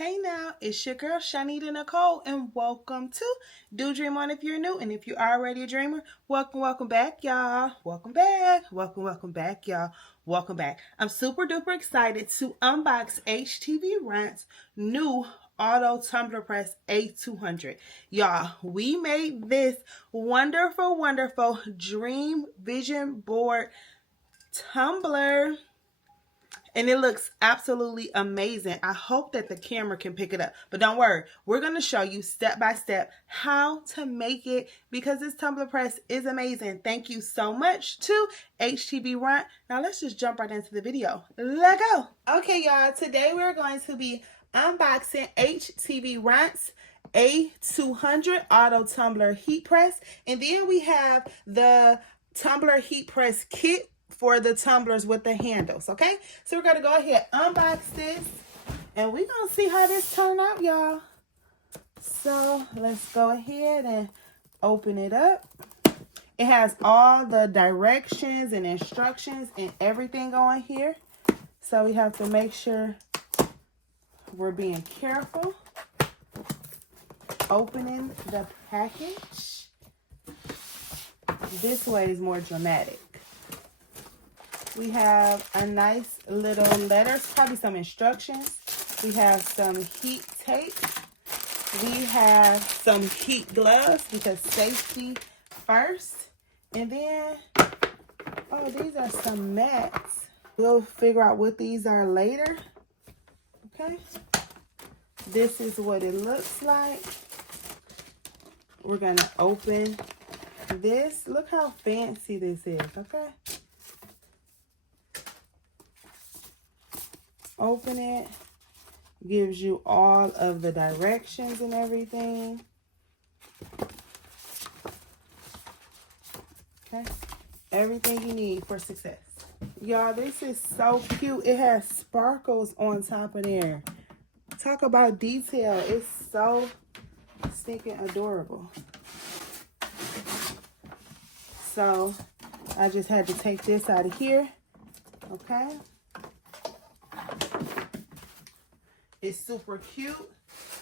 Hey now, it's your girl ChonitaNicole, and welcome to Do Dream On if you're new, and if you're already a dreamer, welcome back, y'all. Welcome back, welcome back, y'all. Welcome back. I'm super duper excited to unbox HTVRont's new auto tumbler press A200. Y'all, we made this wonderful dream vision board tumbler. And it looks absolutely amazing. I hope that the camera can pick it up. But don't worry, we're going to show you step by step how to make it because this tumbler press is amazing. Thank you so much to HTVRont. Now let's just jump right into the video. Let's go. Okay, y'all. Today we're going to be unboxing HTVRont's A200 auto tumbler heat press. And then we have the tumbler heat press kit for the tumblers with the handles. Okay, so we're gonna go ahead unbox this and we're gonna see how this turned out, y'all. So let's go ahead and open it up. It has all the directions and instructions and everything on here, so we have to make sure we're being careful opening the package. This way is more dramatic. We have a nice little letters, probably some instructions. We have some heat tape. We have some heat gloves because safety first. And then, oh, these are some mats. We'll figure out what these are later. Okay. This is what it looks like. We're going to open this. Look how fancy this is, okay? Open it, gives you all of the directions and everything. Okay, everything you need for success. Y'all, this is so cute. It has sparkles on top of there. Talk about detail. It's so stinking adorable. So I just had to take this out of here. Okay. It's super cute.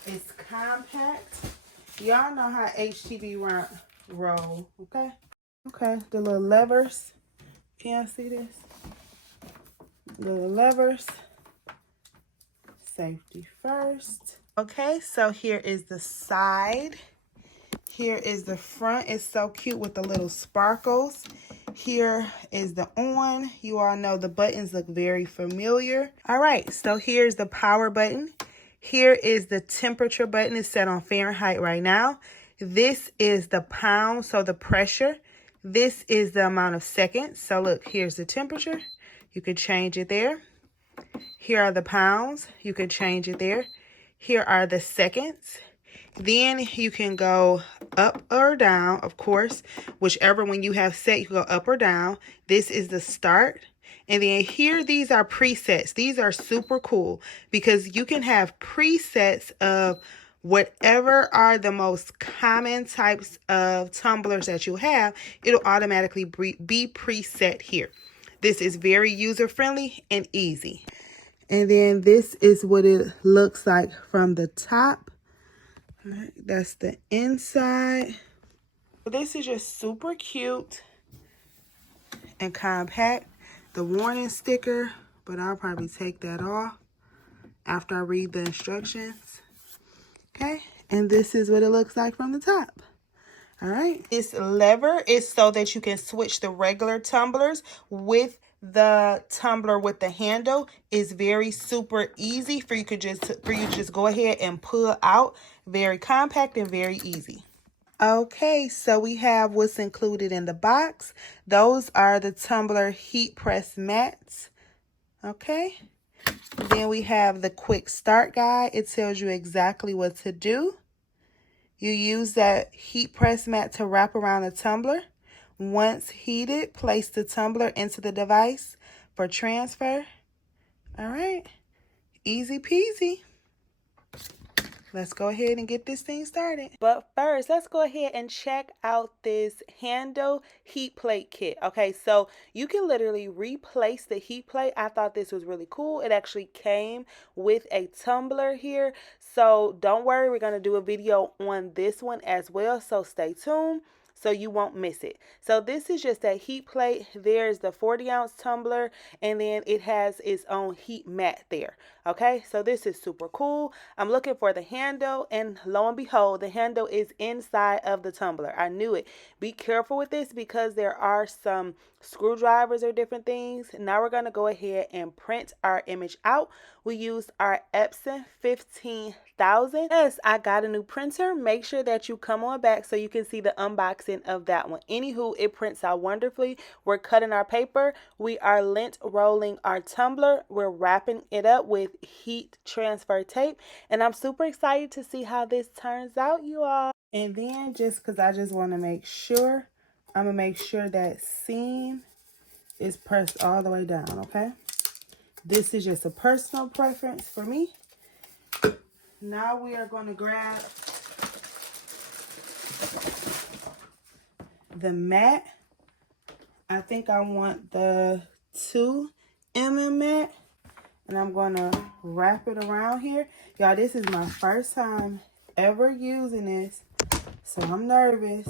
It's compact. Y'all know how HTVRont roll, okay? Okay, the little levers. Can y'all see this? Little levers. Safety first. Okay, so here is the side. Here is the front. It's so cute with the little sparkles. Here is the on. You all know the buttons look very familiar. All right, so here's the power button. Here is the temperature button. It's set on Fahrenheit right now. This is the pound, so the pressure. This is the amount of seconds. So look, here's the temperature. You can change it there. Here are the pounds. You can change it there. Here are the seconds. Then you can go up or down, of course, whichever one you have set, you can go up or down. This is the start. And then here, these are presets. These are super cool because you can have presets of whatever are the most common types of tumblers that you have. It'll automatically be preset here. This is very user-friendly and easy. And then this is what it looks like from the top. All right, that's the inside. This is just super cute and compact. The warning sticker, but I'll probably take that off after I read the instructions. Okay, and this is what it looks like from the top. All right, this lever is so that you can switch the regular tumblers with the tumbler with the handle. Is very super easy for you to just go ahead and pull out. Very compact and very easy. Okay, so we have what's included in the box. Those are the tumbler heat press mats. Okay, then we have the quick start guide. It tells you exactly what to do. You use that heat press mat to wrap around the tumbler. Once heated, place the tumbler into the device for transfer. All right, easy peasy. let's go ahead and get this thing started. But first, let's go ahead and check out this handle heat plate kit. Okay, so you can literally replace the heat plate. I thought this was really cool. It actually came with a tumbler here. So don't worry, we're going to do a video on this one as well. So stay tuned so you won't miss it. So this is just a heat plate. There's the 40-ounce tumbler, and then it has its own heat mat there. Okay, so this is super cool. I'm looking for the handle, and lo and behold, the handle is inside of the tumbler. I knew it. Be careful with this because there are some screwdrivers or different things. Now we're going to go ahead and print our image out. We used our Epson 15,000. Yes, I got a new printer. Make sure that you come on back so you can see the unboxing of that one. Anywho, it prints out wonderfully. We're cutting our paper. We are lint rolling our tumbler. We're wrapping it up with heat transfer tape. And I'm super excited to see how this turns out, you all. And then just because I just want to make sure, I'm going to make sure that seam is pressed all the way down, okay? This is just a personal preference for me. Now we are going to grab the mat. I think I want the 2mm mat. And I'm going to wrap it around here. Y'all, this is my first time ever using this. So I'm nervous.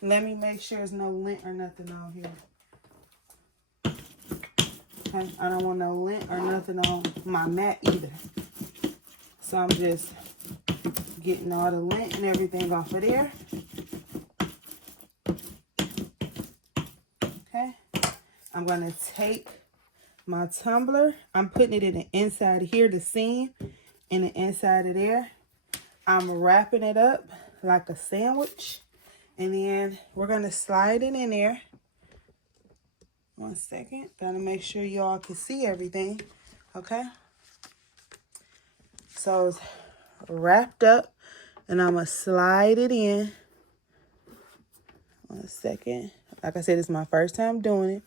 Let me make sure there's no lint or nothing on here. Okay, I don't want no lint or nothing on my mat either. So I'm just getting all the lint and everything off of there. Okay, I'm going to take my tumbler. I'm putting it in the inside here, the seam in the inside of there. I'm wrapping it up like a sandwich. And then we're going to slide it in there. 1 second. Gotta make sure y'all can see everything. Okay. So it's wrapped up. And I'm going to slide it in. 1 second. Like I said, it's my first time doing it.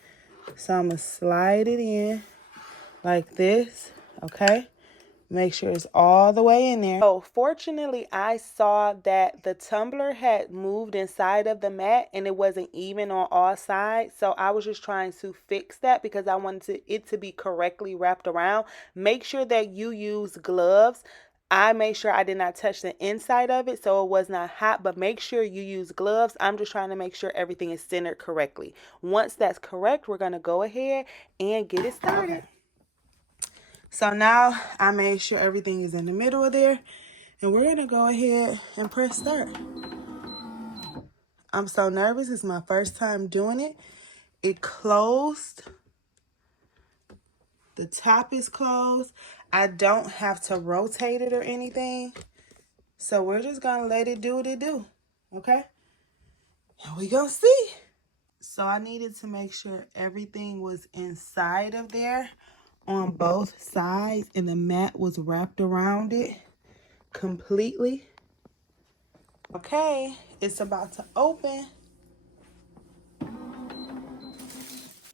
So I'm going to slide it in like this. Okay. Make sure it's all the way in there. So fortunately, I saw that the tumbler had moved inside of the mat and it wasn't even on all sides. So I was just trying to fix that because I wanted it to be correctly wrapped around. Make sure that you use gloves. I made sure I did not touch the inside of it so it was not hot, but make sure you use gloves. I'm just trying to make sure everything is centered correctly. Once that's correct, we're going to go ahead and get it started. Okay. So now I made sure everything is in the middle of there. And we're going to go ahead and press start. I'm so nervous. It's my first time doing it. It closed. The top is closed. I don't have to rotate it or anything. So we're just going to let it do what it do. Okay? And we going to see. So I needed to make sure everything was inside of there on both sides. And the mat was wrapped around it completely. Okay, it's about to open.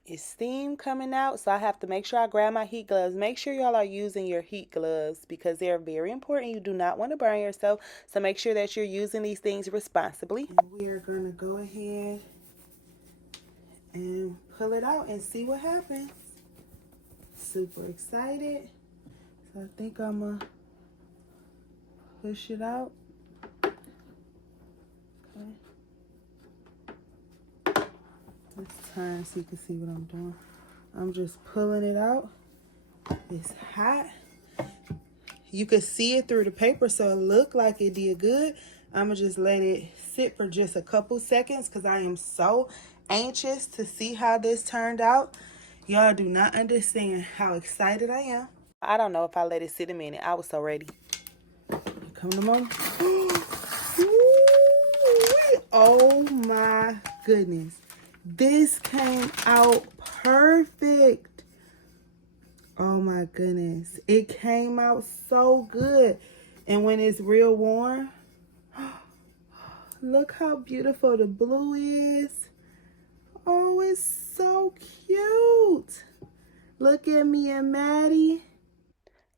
It's steam coming out, so I have to make sure I grab my heat gloves. Make sure y'all are using your heat gloves because they're very important. You do not want to burn yourself, so make sure that you're using these things responsibly. And we are going to go ahead and pull it out and see what happens. Super excited. So I think I'm going to push it out. Okay. Let's turn so you can see what I'm doing. I'm just pulling it out. It's hot. You could see it through the paper, so it looked like it did good. I'm going to just let it sit for just a couple seconds because I am so anxious to see how this turned out. Y'all do not understand how excited I am. I don't know if I let it sit a minute. I was so ready. Come on, Mom. Oh my goodness. This came out perfect. Oh my goodness. It came out so good. And when it's real warm, look how beautiful the blue is. Oh, it's so cute. Look at me and Maddie.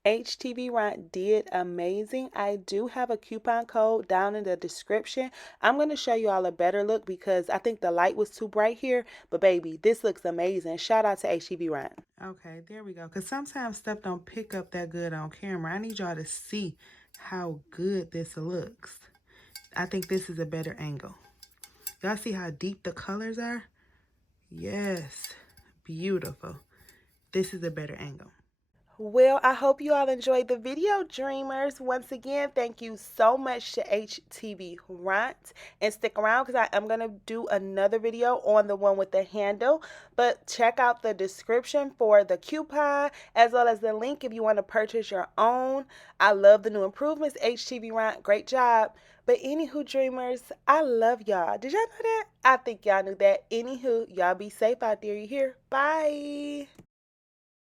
HTVRont did amazing. I do have a coupon code down in the description. I'm going to show you all a better look because I think the light was too bright here. But baby, this looks amazing. Shout out to HTVRont. Okay, there we go. Because sometimes stuff don't pick up that good on camera. I need y'all to see how good this looks. I think this is a better angle. Y'all see how deep the colors are? Yes, beautiful. This is a better angle. Well, I hope you all enjoyed the video, dreamers. Once again, thank you so much to HTVRont. And stick around because I am going to do another video on the one with the handle. But check out the description for the coupon as well as the link if you want to purchase your own. I love the new improvements, HTVRont. Great job. But anywho, dreamers, I love y'all. Did y'all know that? I think y'all knew that. Anywho, y'all be safe out there. You hear? Bye.